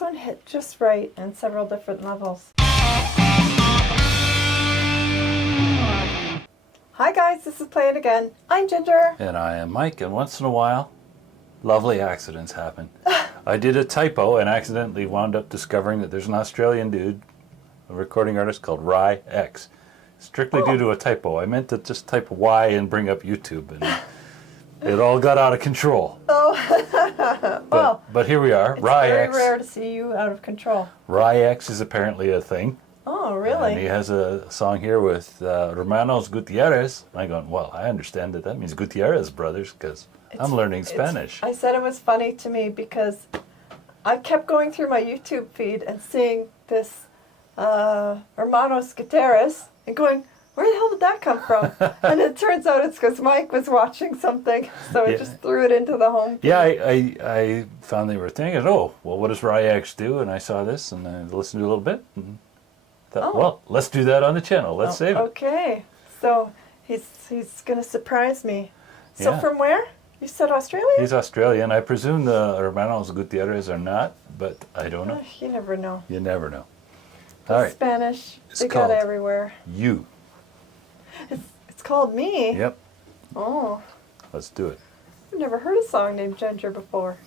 this one hit just right in several different levels. Hi guys, this is Play It Again. I'm Ginger. And I am Mike, and once in a while, lovely accidents happen. I did a typo and accidentally wound up discovering that there's an Australian dude, a recording artist called Rye X. Strictly due to a typo. I meant to just type Y and bring up YouTube, and it all got out of control. Well, but here we are. It's Rye very X. rare to see you out of control. Rye X is apparently a thing. Oh, really? And he has a song here with Hermanos Gutiérrez. I'm going, well, I understand that means Gutiérrez brothers, because I'm learning Spanish. I said it was funny to me because I kept going through my YouTube feed and seeing this Hermanos Gutiérrez and going, where the hell did that come from? And it turns out it's because Mike was watching something, so I just threw it into the home feed. Yeah, I found they were thinking, oh, well, what does Rye X do? And I saw this, and I listened to it a little bit, and thought, well, let's do that on the channel. Let's save it. Okay, so he's going to surprise me. So from where? You said Australia? He's Australian. I presume the Hermanos Gutierrez are not, but I don't know. You never know. You never know. All right. Spanish, It's they got called everywhere. You. It's called Me? Yep. Oh. Let's do it. I've never heard a song named Ginger before.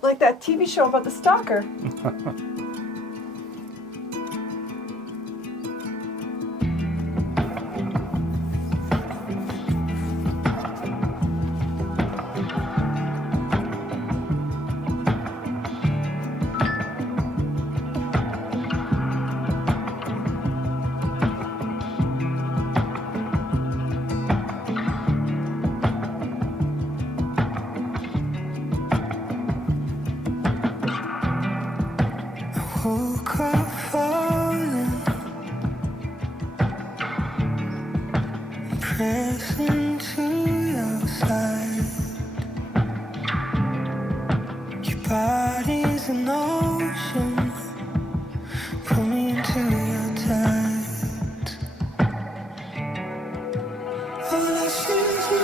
Like that TV show about the stalker. Woke up falling, pressing to your side. Your body's an ocean, pull me into your tides. All I see is you.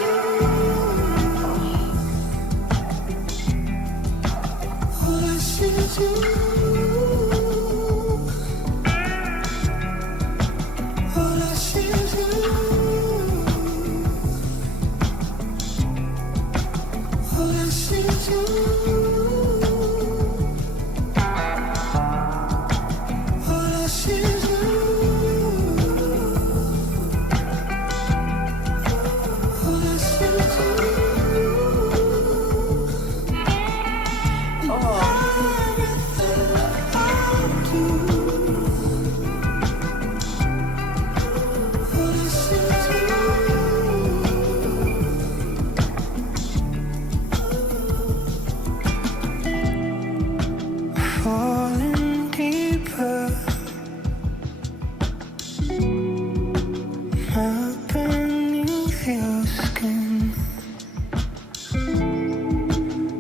All I see is you. Falling deeper, up beneath your skin.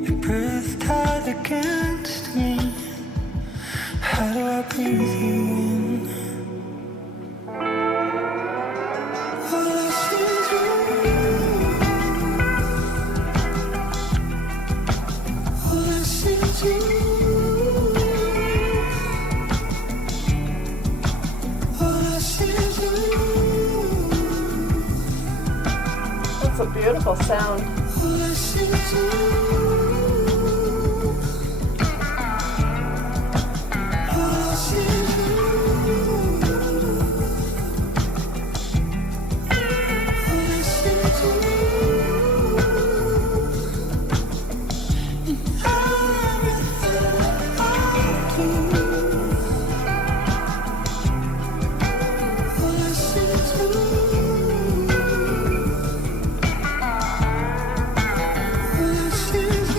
Your breath tied against me. How do I breathe you in? All I see is you. All I see is you. That's a beautiful sound. This is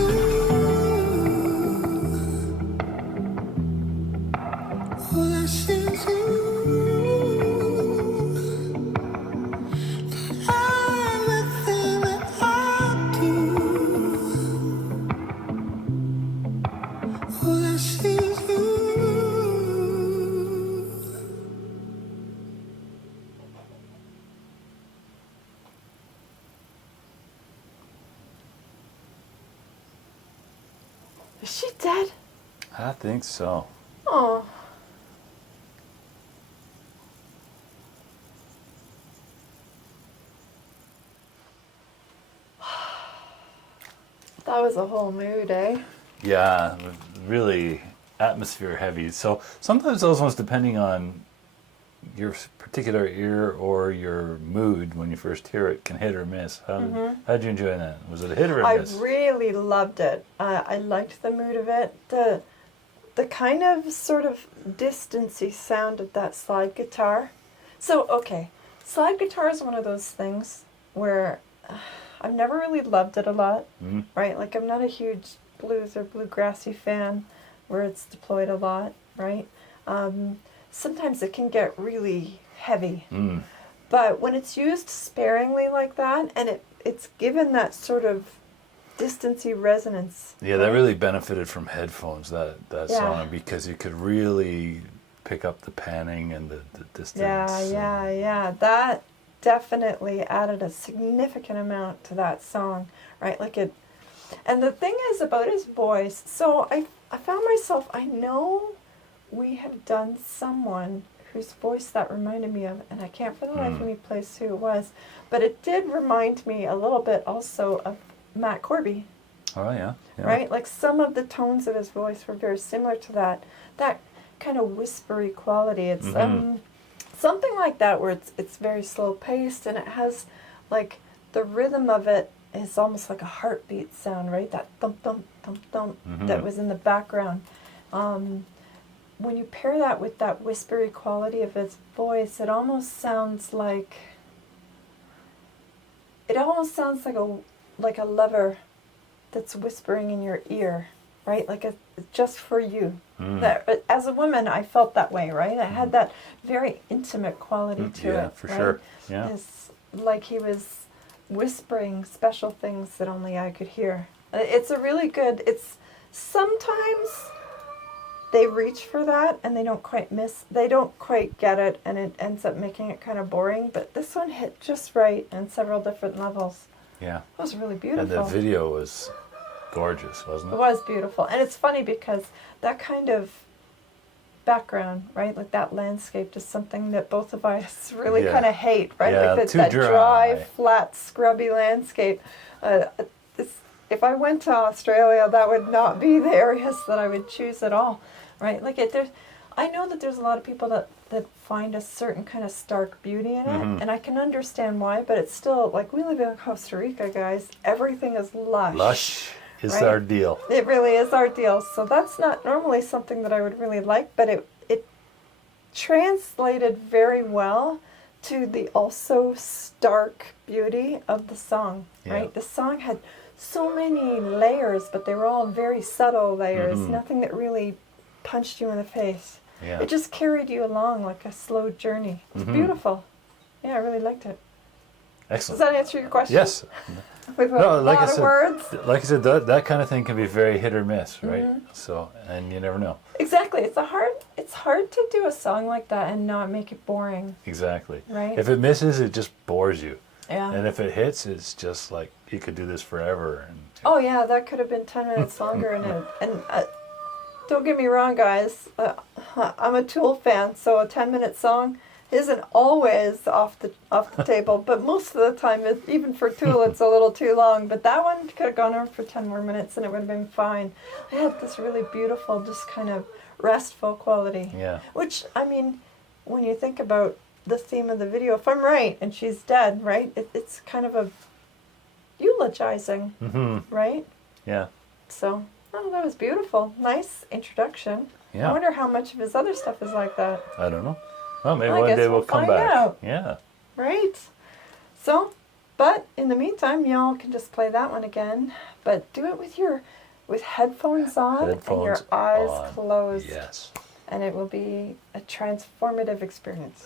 Is she dead? I think so. Oh. That was a whole mood, eh? Yeah, really atmosphere heavy. So sometimes those ones, depending on your particular ear or your mood when you first hear it, can hit or miss. How'd you enjoy that? Was it a hit or a I miss? really loved it. I liked the mood of it. The kind of sort of distancy sound of that slide guitar. So, okay, slide guitar is one of those things where I've never really loved it a lot, right? Like, I'm not a huge blues or bluegrassy fan where it's deployed a lot, right? Sometimes it can get really heavy. But when it's used sparingly like that, and it's given that sort of distancy resonance. Yeah, that really benefited from headphones, that Yeah. song, because you could really pick up the panning and the distance. Yeah. That definitely added a significant amount to that song, right? Like it. And the thing is about his voice, so I found myself, I know we have done someone whose voice that reminded me of, and I can't for the life of me place who it was, but it did remind me a little bit also of Matt Corby, Oh, yeah. right? Like some of the tones of his voice were very similar to that kind of whispery quality. It's something like that where it's very slow paced, and it has like the rhythm of it is almost like a heartbeat sound, right? That thump thump thump thump that was in the background. When you pair that with that whispery quality of his voice, it almost sounds like a lover that's whispering in your ear, right? Like just for you. That, as a woman, I felt that way, right? I had that very intimate quality to it. Yeah, for right? sure. Yeah. It's like he was whispering special things that only I could hear. It's a really good, it's sometimes they reach for that and they don't quite get it, and it ends up making it kind of boring, but this one hit just right on several different levels. Yeah. It was really beautiful. And the video was gorgeous, wasn't It it? was beautiful. And it's funny because that kind of background, right, like that landscape is something that both of us really Yeah. kind of hate, right? Yeah, Like too that dry. dry, flat, scrubby landscape. If I went to Australia, that would not be the areas that I would choose at all, right? Like I know that there's a lot of people that find a certain kind of stark beauty in it, and I can understand why, but it's still, like, we live in Costa Rica, guys. Everything is lush. Lush is right? our deal. It really is our deal. So that's not normally something that I would really like, but it translated very well to the also stark beauty of the song, right? Yeah. The song had so many layers, but they were all very subtle layers, nothing that really punched you in the face. Yeah. It just carried you along like a slow journey. It's beautiful. Yeah, I really liked it. Does Excellent. that answer your question? Yes. With a No, like lot I of said, words? like I said, that kind of thing can be very hit or miss, right? So, and you never know. Exactly. It's hard to do a song like that and not make it boring. Exactly. Right. If it misses, it just bores you. Yeah. And if it hits, it's just like you could do this forever. And Oh yeah, that could have been 10 minutes longer, and don't get me wrong, guys. I'm a Tool fan, so a 10-minute song isn't always off the table, but most of the time, even for Tool, it's a little too long. But that one could have gone on for 10 more minutes, and it would have been fine. It had this really beautiful, just kind of restful quality. yeah. Which, I mean, when you think about the theme of the video, if I'm right, and she's dead, right? It's kind of a eulogizing, right? Yeah. So, oh, that was beautiful. Nice introduction. Yeah. I wonder how much of his other stuff is like that, I don't know. Well, maybe I one guess day we'll we'll come find back. out. Yeah. right? So, but in the meantime, y'all can just play that one again, but do it with headphones on and your Headphones eyes on. closed, Yes. and it will be a transformative experience.